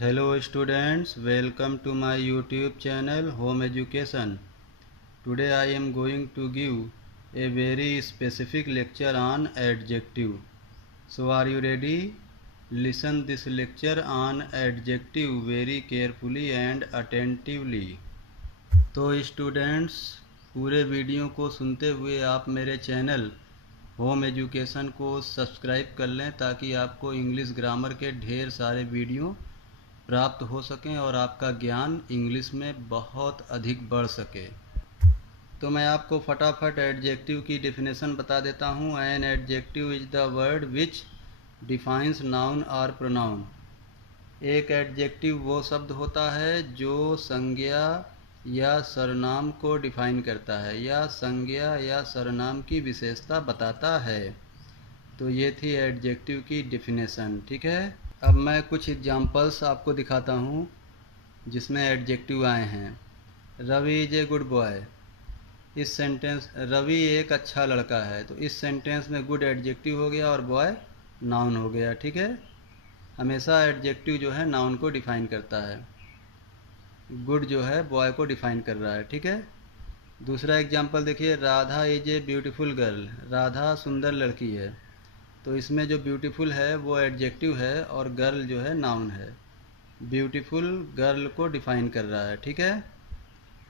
Hello students, welcome to my YouTube channel Home Education. Today I am going to give a very specific lecture on adjective. So are you ready? Listen this lecture on adjective very carefully and attentively. तो students, पूरे video को सुनते हुए आप मेरे channel home education को subscribe कर लें ताकि आपको इंग्लिश ग्रामर के ढेर सारे वीडियो प्राप्त हो सकें और आपका ज्ञान इंग्लिश में बहुत अधिक बढ़ सके। तो मैं आपको फटाफट एडजेक्टिव की डेफिनेशन बता देता हूँ। An adjective is the word which defines noun और प्रोनाउन। एक एडजेक्टिव वो शब्द होता है जो संज्ञा या सर्वनाम को डिफाइन करता है या संज्ञा या सर्वनाम की विशेषता बताता है। तो ये थी एडजेक्टिव की डेफिनेशन। ठीक है, अब मैं कुछ एग्जांपल्स आपको दिखाता हूँ जिसमें एडजेक्टिव आए हैं। Ravi is a good boy. इस सेंटेंस रवि एक अच्छा लड़का है, तो इस सेंटेंस में गुड एडजेक्टिव हो गया और बॉय नाउन हो गया। ठीक है, हमेशा एडजेक्टिव जो है नाउन को डिफाइन करता है, गुड जो है बॉय को डिफाइन कर रहा है। ठीक है, दूसरा एग्जांपल देखिए, Radha is a beautiful girl. Radha सुंदर लड़की है, तो इसमें जो ब्यूटीफुल है वो एडजेक्टिव है और गर्ल जो है नाउन है। ब्यूटीफुल गर्ल को डिफाइन कर रहा है। ठीक है,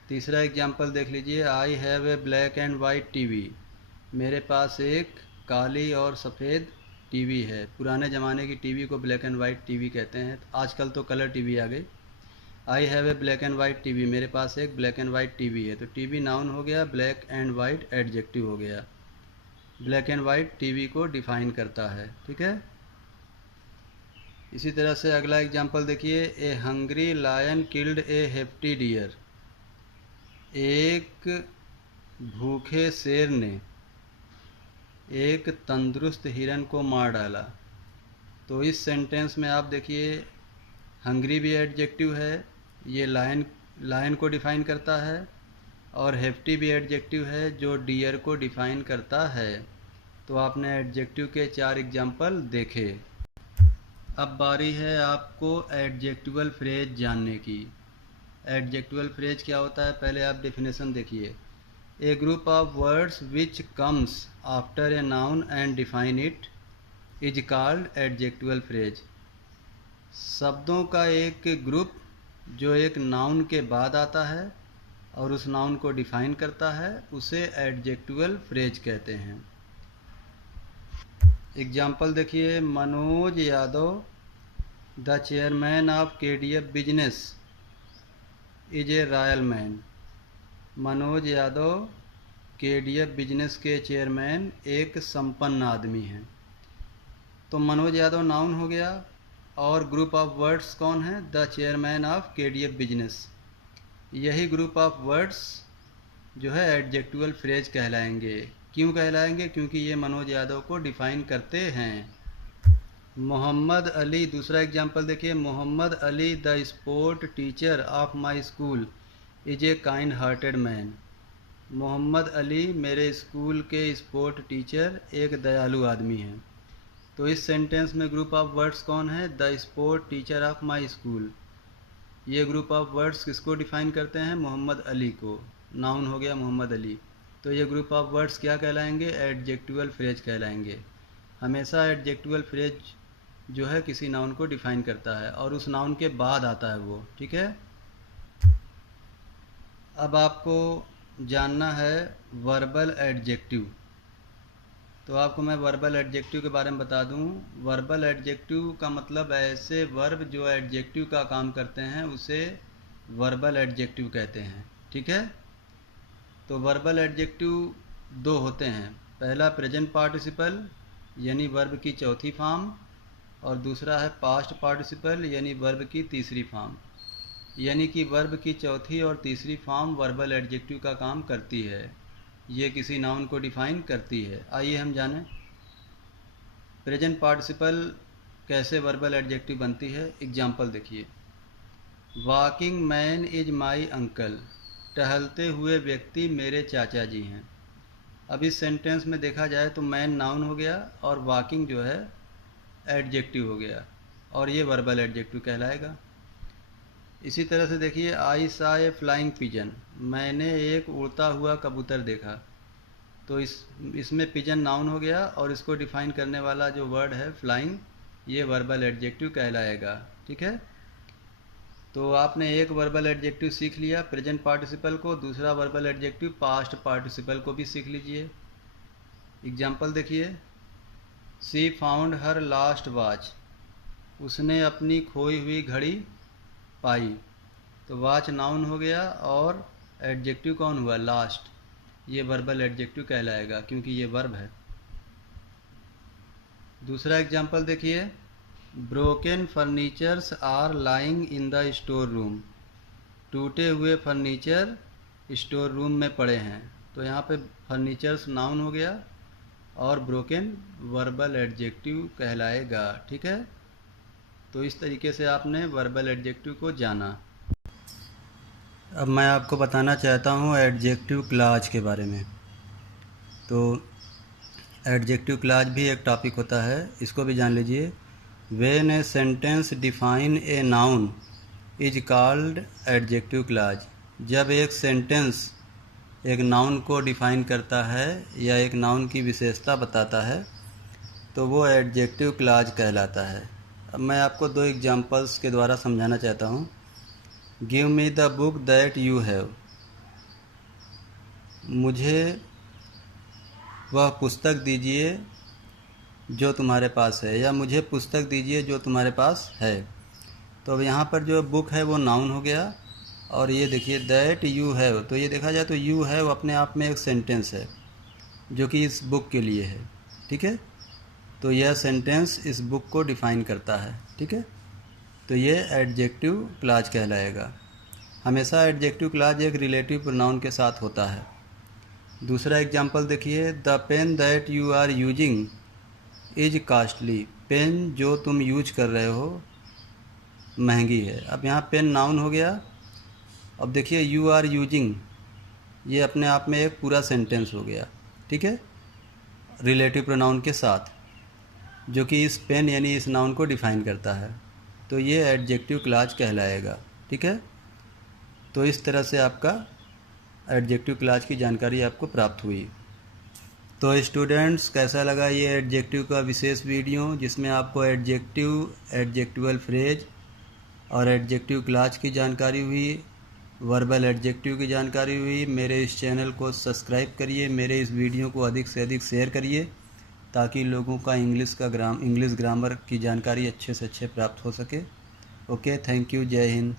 तीसरा एग्जांपल देख लीजिए, I have a black and white TV. मेरे पास एक काली और सफ़ेद टीवी है। पुराने ज़माने की टीवी को ब्लैक एंड वाइट टीवी कहते हैं, आजकल तो कलर टीवी आ गई। I have a black and white TV, मेरे पास एक ब्लैक एंड वाइट टीवी है। तो टीवी नाउन हो गया, ब्लैक एंड वाइट एडजेक्टिव हो गया। ब्लैक एंड वाइट टीवी को डिफाइन करता है। ठीक है, इसी तरह से अगला एग्जांपल देखिए, a hungry lion killed a hefty deer. एक भूखे शेर ने एक तंदुरुस्त हिरन को मार डाला। तो इस सेंटेंस में आप देखिए, हंग्री भी एडजेक्टिव है, ये लायन को डिफाइन करता है, और हेफ्टी भी एडजेक्टिव है जो डियर को डिफाइन करता है। तो आपने एडजेक्टिव के 4 एग्जाम्पल देखे। अब बारी है आपको एडजेक्टिवल फ्रेज जानने की। एडजेक्टिवल फ्रेज क्या होता है, पहले आप डेफिनेशन देखिए। A group of words which comes after a noun and define it is called adjectival phrase. शब्दों का एक ग्रुप जो एक नाउन के बाद आता है और उस नाउन को डिफाइन करता है, उसे एडजेक्टिवल फ्रेज कहते हैं। एग्जाम्पल देखिए, Manoj Yadav the chairman of KDF business is a royal man. Manoj Yadav KDF business के चेयरमैन एक संपन्न आदमी हैं। तो मनोज यादव नाउन हो गया और ग्रुप ऑफ वर्ड्स कौन है, the chairman of KDF business. यही ग्रुप ऑफ वर्ड्स जो है एडजेक्टिवल फ्रेज कहलाएंगे। क्यों कहलाएंगे, क्योंकि ये मनोज यादव को डिफाइन करते हैं। मोहम्मद अली, दूसरा एग्जांपल देखिए, Mohammad Ali the sport teacher of my school is a kind hearted man. Mohammad Ali मेरे स्कूल के स्पोर्ट टीचर एक दयालु आदमी हैं। तो इस सेंटेंस में ग्रुप ऑफ वर्ड्स कौन है, the sport teacher of my school. ये ग्रुप ऑफ वर्ड्स किसको डिफाइन करते हैं, मोहम्मद अली को। नाउन हो गया मोहम्मद अली। तो ये ग्रुप ऑफ वर्ड्स क्या कहलाएंगे, एडजेक्टिवल फ्रेज कहलाएंगे। हमेशा एडजेक्टिवल फ्रेज जो है किसी नाउन को डिफाइन करता है और उस नाउन के बाद आता है वो। ठीक है, अब आपको जानना है वर्बल एडजेक्टिव। तो आपको मैं वर्बल एडजेक्टिव के बारे में बता दूं। वर्बल एडजेक्टिव का मतलब ऐसे वर्ब जो एडजेक्टिव का काम करते हैं उसे वर्बल एडजेक्टिव कहते हैं। ठीक है, तो वर्बल एडजेक्टिव 2 होते हैं। पहला प्रेजेंट पार्टिसिपल यानी वर्ब की चौथी फॉर्म, और दूसरा है पास्ट पार्टिसिपल यानी वर्ब की तीसरी फॉर्म। यानी कि वर्ब की चौथी और तीसरी फॉर्म वर्बल एडजेक्टिव का काम करती है, ये किसी नाउन को डिफाइन करती है। आइए हम जानें प्रेजेंट पार्टिसिपल कैसे वर्बल एडजेक्टिव बनती है। एग्जाम्पल देखिए, walking man is my uncle. टहलते हुए व्यक्ति मेरे चाचा जी हैं। अब इस सेंटेंस में देखा जाए तो मैन नाउन हो गया और वॉकिंग जो है एडजेक्टिव हो गया, और ये वर्बल एडजेक्टिव कहलाएगा। इसी तरह से देखिए, आई सा ए फ्लाइंग पिजन, मैंने एक उड़ता हुआ कबूतर देखा। तो इसमें पिजन नाउन हो गया और इसको डिफाइन करने वाला जो वर्ड है फ्लाइंग, ये वर्बल एडजेक्टिव कहलाएगा। ठीक है, तो आपने एक वर्बल एडजेक्टिव सीख लिया प्रेजेंट पार्टिसिपल को, दूसरा वर्बल एडजेक्टिव पास्ट पार्टिसिपल को भी सीख लीजिए। एग्जाम्पल देखिए, सी फाउंड हर लास्ट वॉच, उसने अपनी खोई हुई घड़ी पाई। तो वॉच नाउन हो गया और एडजेक्टिव कौन हुआ, लास्ट, ये वर्बल एडजेक्टिव कहलाएगा क्योंकि ये वर्ब है। दूसरा एग्जाम्पल देखिए, broken furnitures are lying in the store room, टूटे हुए फर्नीचर स्टोर रूम में पड़े हैं। तो यहाँ पे फर्नीचर्स नाउन हो गया और ब्रोकन वर्बल एडजेक्टिव कहलाएगा। ठीक है, तो इस तरीके से आपने वर्बल एडजेक्टिव को जाना। अब मैं आपको बताना चाहता हूँ एडजेक्टिव क्लॉज के बारे में। तो एडजेक्टिव क्लॉज भी एक टॉपिक होता है, इसको भी जान लीजिए। When a sentence define a noun is called adjective clause, जब एक सेंटेंस एक नाउन को डिफाइन करता है या एक नाउन की विशेषता बताता है तो वो एडजेक्टिव क्लॉज कहलाता है। अब मैं आपको दो एग्जांपल्स के द्वारा समझाना चाहता हूँ। Give me the book that you have, मुझे वह पुस्तक दीजिए जो तुम्हारे पास है, या मुझे पुस्तक दीजिए जो तुम्हारे पास है। तो अब यहाँ पर जो बुक है वो नाउन हो गया और ये देखिए दैट यू हैव, तो ये देखा जाए तो यू हैव अपने आप में एक सेंटेंस है जो कि इस बुक के लिए है। ठीक है, तो यह सेंटेंस इस बुक को डिफाइन करता है। ठीक है, तो ये एडजेक्टिव क्लॉज कहलाएगा। हमेशा एडजेक्टिव क्लॉज एक रिलेटिव प्रोनाउन के साथ होता है। दूसरा एग्जांपल देखिए, the pen that you are using is costly, pen जो तुम यूज कर रहे हो महंगी है। अब यहाँ पेन नाउन हो गया। अब देखिए यू आर यूजिंग, ये अपने आप में एक पूरा सेंटेंस हो गया। ठीक है, रिलेटिव प्रोनाउन के साथ जो कि इस पेन यानी इस नाउन को डिफाइन करता है, तो ये एडजेक्टिव क्लॉज कहलाएगा। ठीक है, तो इस तरह से आपका एडजेक्टिव क्लॉज की जानकारी आपको प्राप्त हुई। तो स्टूडेंट्स, कैसा लगा ये एडजेक्टिव का विशेष वीडियो जिसमें आपको एडजेक्टिव, एडजेक्टिवल फ्रेज और एडजेक्टिव क्लॉज की जानकारी हुई, वर्बल एडजेक्टिव की जानकारी हुई। मेरे इस चैनल को सब्सक्राइब करिए, मेरे इस वीडियो को अधिक से अधिक शेयर करिए ताकि लोगों का इंग्लिश ग्रामर की जानकारी अच्छे से अच्छे प्राप्त हो सके। ओके, थैंक यू, जय हिंद।